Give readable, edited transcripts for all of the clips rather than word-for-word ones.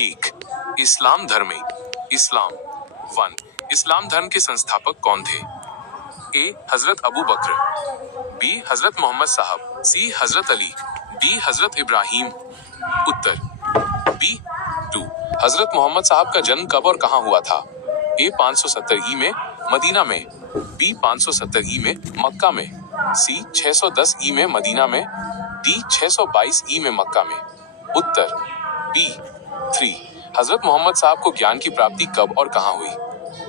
एक, इस्लाम धर्म। इस्लाम। 1, इस्लाम धर्म के संस्थापक कौन थे? ए, हजरत अबू बकर, बी, हजरत मोहम्मद साहब, सी, हजरत अली, डी, हजरत इब्राहिम। उत्तर बी 2, हजरत मोहम्मद साहब का जन्म कब और कहां हुआ था? ए, 570 ई में मदीना में, बी, 570 ई में मक्का में, सी, 610 ई में मदीना में, डी, 622 ई में मक्का में। उत्तर बी 3, हजरत मोहम्मद साहब को ज्ञान की प्राप्ति कब और कहां हुई?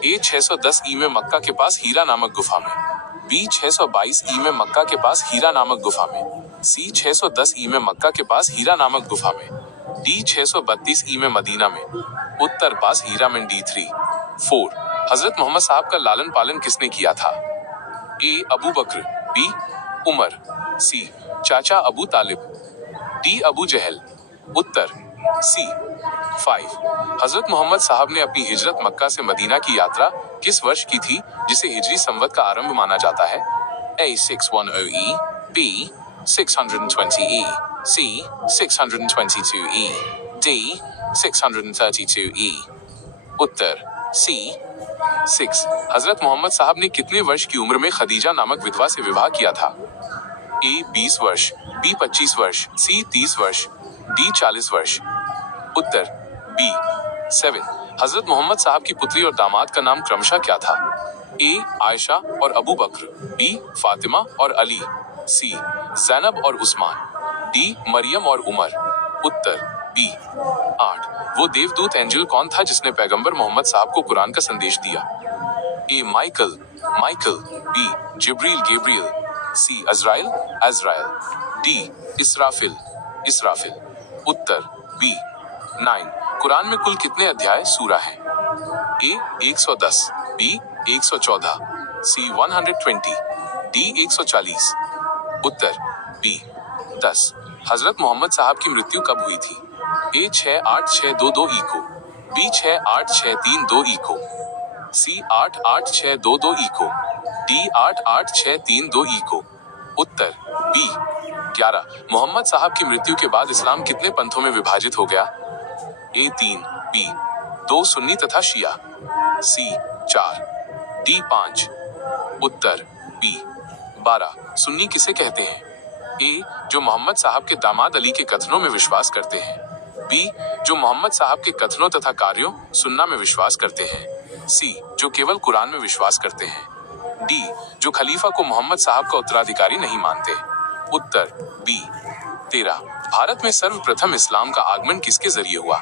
ए, 610 ई में मक्का के पास हीरा नामक गुफा में, बी, 622 ई में मक्का के पास हीरा नामक गुफा में, सी, 610 ई में मक्का के पास हीरा नामक गुफा में, डी, 632 ई में मदीना में। उत्तर पास हीरा में। डी 3। 4, हजरत मोहम्मद साहब का लालन पालन किसने किया था? ए, अबू बकर, बी, उमर, सी, चाचा अबू तालिब, डी, अबू जहल। उत्तर सी 5, हजरत मोहम्मद साहब ने अपनी हिजरत मक्का से मदीना की यात्रा किस वर्ष की थी जिसे हिजरी संवत का आरंभ माना जाता है? ए, 610 ई, बी, 620 ई, सी, 622 ई, डी, 632 ई। उत्तर सी 6, हजरत मोहम्मद साहब ने कितने वर्ष की उम्र में खदीजा नामक विधवा से विवाह किया था? ए, 20 वर्ष, बी, 25 वर्ष, सी, 30 वर्ष, डी, 40 वर्ष। उत्तर बी 7, हजरत मोहम्मद साहब की पुत्री और दामाद का नाम क्रमशः क्या था? ए, आयशा और अबू बकर, बी, फातिमा और अली, सी, ज़ैनब और उस्मान, डी, मरियम और उमर। उत्तर बी 8, वो देवदूत एंजल कौन था जिसने पैगंबर मोहम्मद साहब को कुरान का संदेश दिया? ए, माइकल, बी, जिब्रील गेब्रियल, सी, अज़राइल, डी, इसराफिल। उत्तर बी 9, कुरान में कुल कितने अध्याय सूरा हैं? ए, 110, बी, 114, सी, 120, डी, 140। उत्तर बी 10, हजरत मोहम्मद साहब की मृत्यु कब हुई थी? ए, 68622 ई को, बी, 68632 ई को, सी, 88622 ई को, डी, 88632 ई को। उत्तर बी 11, मोहम्मद साहब की मृत्यु के बाद इस्लाम कितने पंथों में विभाजित हो गया? ए, 3, बी, 2 सुन्नी तथा शिया, सी, 4, डी, 5। उत्तर बी 12, सुन्नी किसे कहते हैं? ए, जो मोहम्मद साहब के दामाद अली के कथनों में विश्वास करते हैं, बी, जो मोहम्मद साहब के कथनों तथा कार्यों सुन्ना में विश्वास करते हैं, सी, जो केवल कुरान में विश्वास करते हैं, डी, जो खलीफा को मोहम्मद साहब का उत्तराधिकारी नहीं मानते। उत्तर बी 13, भारत में सर्वप्रथम इस्लाम का आगमन किसके जरिए हुआ?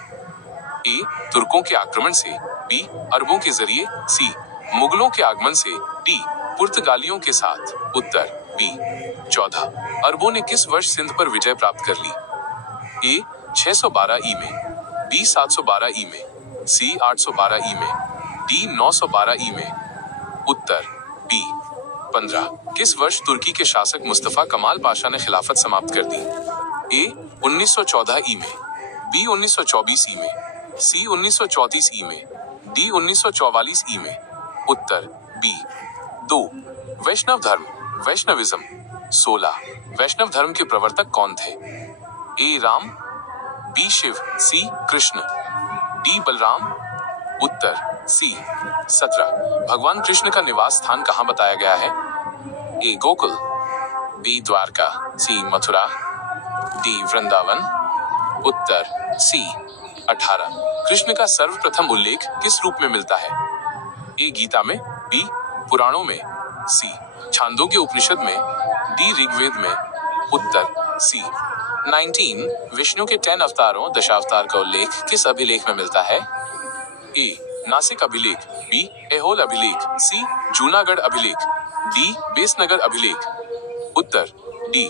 ए, तुर्कों के आक्रमण से, बी, अरबों के जरिए, सी, मुगलों के आगमन से, डी, पुर्तगालियों के साथ। उत्तर बी 14, अरबों ने किस वर्ष सिंध पर विजय प्राप्त कर ली? ए, 612 ई में, बी, 712 ई में, सी, 812 ई में, डी, 912 ई में। उत्तर बी 15, किस वर्ष तुर्की के शासक मुस्तफा कमाल पाशा ने खिलाफत समाप्त कर दी? ए, 1914 ई में, बी, 1924 ई में, सी, 1934 ई में, डी, 1944 ई में। उत्तर बी 2, वैष्णव धर्म, वैष्णविज्म। 16, वैष्णव धर्म के प्रवर्तक कौन थे? ए, राम, बी, शिव, सी, कृष्ण, डी, बलराम। उत्तर सी 17, भगवान कृष्ण का निवास स्थान कहाँ बताया गया है? ए, गोकुल, बी, द्वारका, सी, मथुरा, डी, वृंदावन। उत्तर सी 18, कृष्ण का सर्वप्रथम उल्लेख किस रूप में मिलता है? ए, गीता में, बी, पुराणों में, सी, छांदोग्य उपनिषद में, डी, ऋग्वेद में। उत्तर सी 19, विष्णु के 10 अवतारों दशावतार का उल्लेख किस अभिलेख में मिलता है? ए, नासिक अभिलेख, बी, ऐहोल अभिलेख, सी, जूनागढ़ अभिलेख, डी, बेसनगर अभिलेख। उत्तर डी,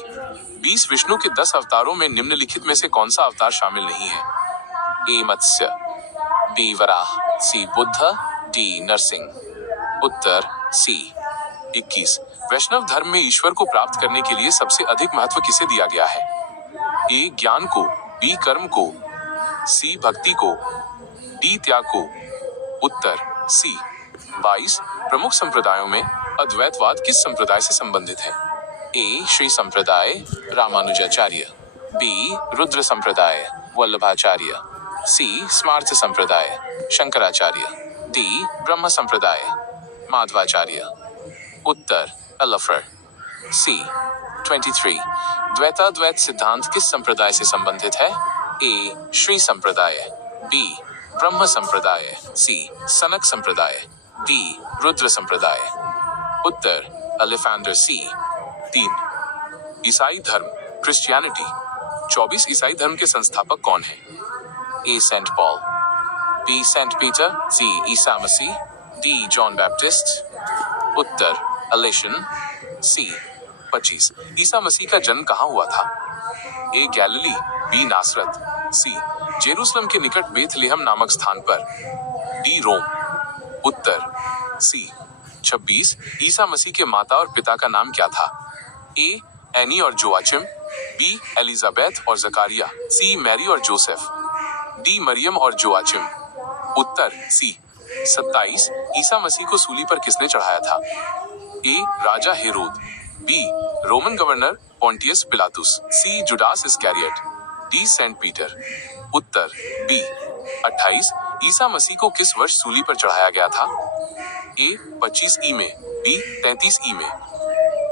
20 विष्णु के 10 अवतारों में निम्नलिखित में से कौन सा अवतार शामिल नहीं है? ए, मत्स्य, बी, वराह, सी, बुद्ध, डी, नरसिंह। उत्तर सी 21, वैष्णव धर्म में ईश्वर को प्राप्त करने के लिए सबसे अधिक महत्व किसे दिया गया है? ए, ज्ञान को, बी, कर्म को, सी, भक्ति को, डी, त्याग को। उत्तर सी 22, प्रमुख संप्रदायों में अद्वैतवाद किस संप्रदाय से संबंधित है? ए, श्री संप्रदाय, रामानुजाचार्य, बी, रुद्र संप्रदाय, वल्लभाचार्य, सी स्मार्त संप्रदाय शंकराचार्य, डी ब्रह्म संप्रदाय माधवाचार्य। उत्तर अल्फ्रेड। सी 23 द्वैताद्वैत सिद्धांत किस संप्रदाय से संबंधित है? ए श्री संप्रदाय, बी ब्रह्म संप्रदाय, सी सनक संप्रदाय, डी रुद्र संप्रदाय। उत्तर अलेफेंडर सी। 3 ईसाई धर्म क्रिश्चियनिटी 24 ईसाई धर्म के संस्थापक कौन हैं? A Saint Paul, B Saint Peter, C ईसा मसीह, डी जॉन बैप्टिस्ट। उत्तर अलेशन। सी 25 ईसा मसीह का जन्म कहाँ हुआ था? ए गैलिली, बी नासरत, सी जेरूसलम के निकट बेथलेहम नामक स्थान पर, डी रोम। उत्तर सी 26 ईसा मसीह के माता और पिता का नाम क्या था? ए एनी और जोआचिम, बी एलिजाबेथ और जकारिया, सी मैरी और जोसेफ, डी मरियम और जोआचिम। उत्तर सी 27 ईसा मसीह को सूली पर किसने चढ़ाया था? ए राजा Herod, B Roman governor Pontius पिलातुस, C Judas Iscariot, D Saint Peter. उत्तर बी 28 ईसा मसीह को किस वर्ष सूली पर चढ़ाया गया था? ए 25 ई में, बी 33 ई में,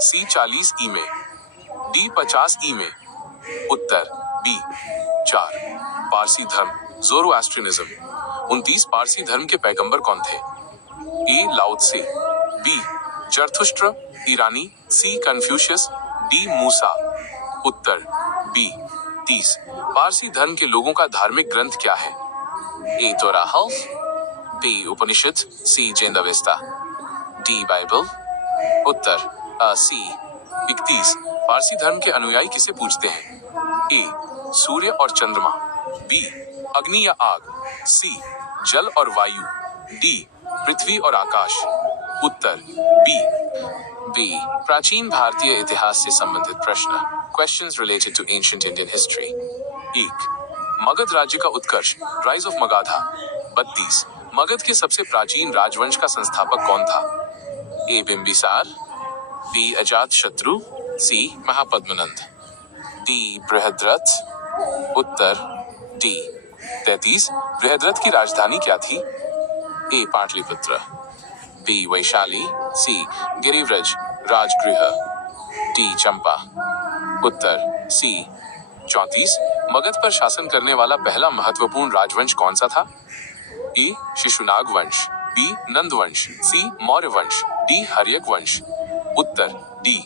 सी 40 ई में, डी 50 ई में। उत्तर बी 4 पारसी धर्म ज़ोरोएस्ट्रियनिज्म 29 पारसी धर्म के पैगंबर कौन थे? ए लाओ त्से, बी जरथुष्ट्र ईरानी, सी कन्फ्यूशियस, डी मूसा। उत्तर बी 30 पारसी धर्म के लोगों का धार्मिक ग्रंथ क्या है? ए तोरा हल्फ, बी उपनिषद, सी जेंदावेस्ता, डी बाइबल। उत्तर सी 31 पारसी धर्म के अनुयायी किसे पूजते हैं? ए सूर्य और चंद्रमा, बी अग्नि या आग, सी जल और वायु, डी पृथ्वी और आकाश। उत्तर बी प्राचीन भारतीय इतिहास से संबंधित प्रश्न। Questions related to ancient Indian history. 1 Magadh राज्य का उत्कर्ष राइज ऑफ मगधा। 32 मगध के सबसे प्राचीन राजवंश का संस्थापक कौन था? A Bimbisara, B Ajatashatru, C Mahapadmanand, D Brihadratha. उत्तर डी 33 बृहद्रथ की राजधानी क्या थी? A Pataliputra, B Vaishali, C Girivraj Rajgriha, D Champa. उत्तर सी 34 मगध पर शासन करने वाला पहला महत्वपूर्ण राजवंश कौन सा था? ए शिशुनाग वंश, बी नंद वंश, सी मौर्य वंश, डी हर्यक वंश। उत्तर डी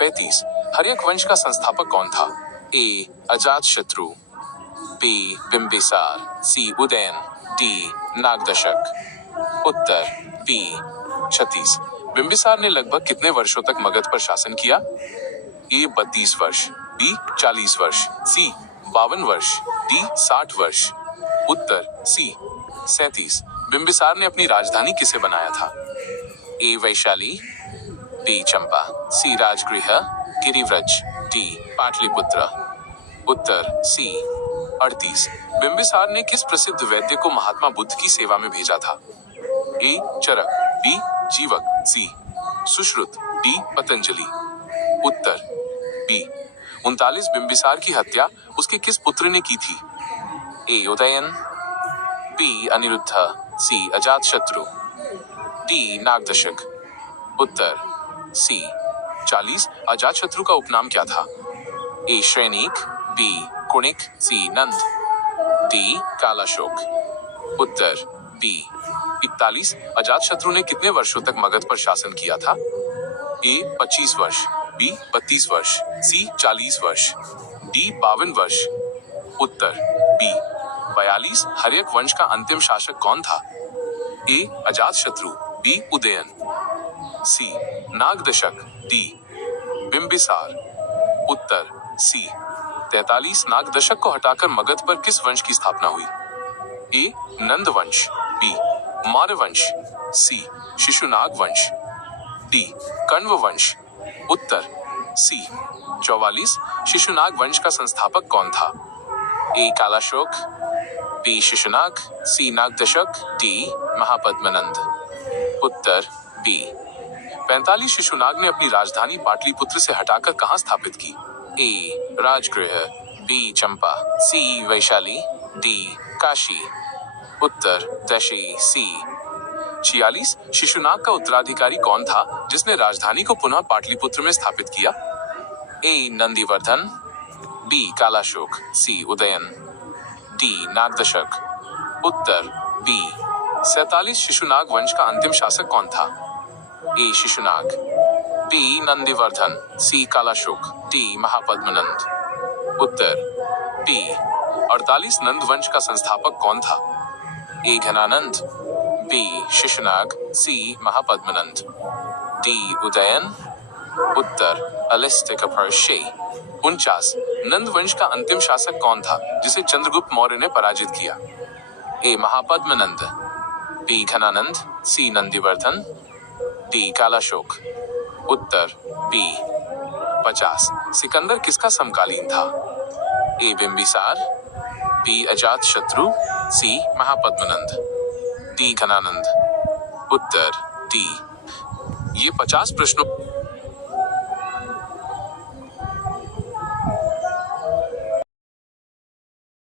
35 हर्यक वंश का संस्थापक कौन था? ए अजातशत्रु, बी बिंबिसार, सी उदयन, डी नागदशक। उत्तर बी 36 बिंबिसार ने लगभग कितने वर्षों तक मगध पर शासन किया? ए 32 वर्ष, बी 40 वर्ष, सी 52 वर्ष, डी 60 वर्ष। उत्तर सी 37 बिंबिसार ने अपनी राजधानी किसे बनाया था? ए वैशाली, बी चंपा, सी राजगृह, गिरिव्रज, डी पाटलिपुत्र। उत्तर सी 38 बिंबिसार ने किस प्रसिद्ध वैद्य को महात्मा बुद्ध की सेवा में भेजा था? ए चरक, बी जीवक, सी सुश्रुत, डी पतंजलि। उत्तर बी 39 बिंबिसार की हत्या उसके किस पुत्र ने की थी? ए उदयन, बी अनिरुद्ध, सी अजातशत्रु, डी नागदशक। उत्तर सी 40 अजातशत्रु का उपनाम क्या था? ए श्रेनिक, बी कुणिक, सी नंद, डी कालाशोक। उत्तर बी 41 अजातशत्रु ने कितने वर्षों तक मगध पर शासन किया था? ए 25 वर्ष, बी 32 वर्ष, सी 40 वर्ष, डी 52 वर्ष। उत्तर बी 42 हर्यक वंश का अंतिम शासक कौन था? ए अजातशत्रु, बी उदयन, सी नागदशक, डी बिंबिसार। उत्तर सी 43 नागदशक को हटाकर मगध पर किस वंश की स्थापना हुई? ए नंद वंश, बी मौर्य वंश, सी शिशुनाग वंश, डी कण्व वंश। उत्तर सी 44 शिशुनाग वंश का संस्थापक कौन था? ए कालाशोक, बी शिशुनाग, सी नागदशक, डी महापद्मनंद। उत्तर बी 45 शिशुनाग ने अपनी राजधानी पाटलिपुत्र से हटाकर कहां स्थापित की? ए राजगृह, बी चंपा, सी वैशाली, डी काशी। उत्तर दशी सी। 46 शिशुनाग का उत्तराधिकारी कौन था जिसने राजधानी को पुनः पाटलिपुत्र में स्थापित किया? ए नंदीवर्धन, बी कालाशोक, सी उदयन, डी नागदशक। उत्तर बी। 47 शिशुनाग वंश का अंतिम शासक कौन था? ए शिशुनाग, बी नंदीवर्धन, सी कालाशोक, डी महापद्मनंद। उत्तर बी। 48 नंद वंश का संस्थापक कौन था? ए घनानंद, बी शिशुनाग, सी महापद्मनंद, डी उदयन। उत्तर अलिस्टिकपर्शे। 49 नंद वंश का अंतिम शासक कौन था जिसे चंद्रगुप्त मौर्य ने पराजित किया? ए महापद्मनंद, बी घनानंद, सी नंदीवर्धन, डी कालाशोक। उत्तर बी। 50 सिकंदर किसका समकालीन था? ए बिंबिसार, बी अजात शत्रु, सी महापद्मनंद, डी घनानंद। उत्तर डी। ये 50 प्रश्नों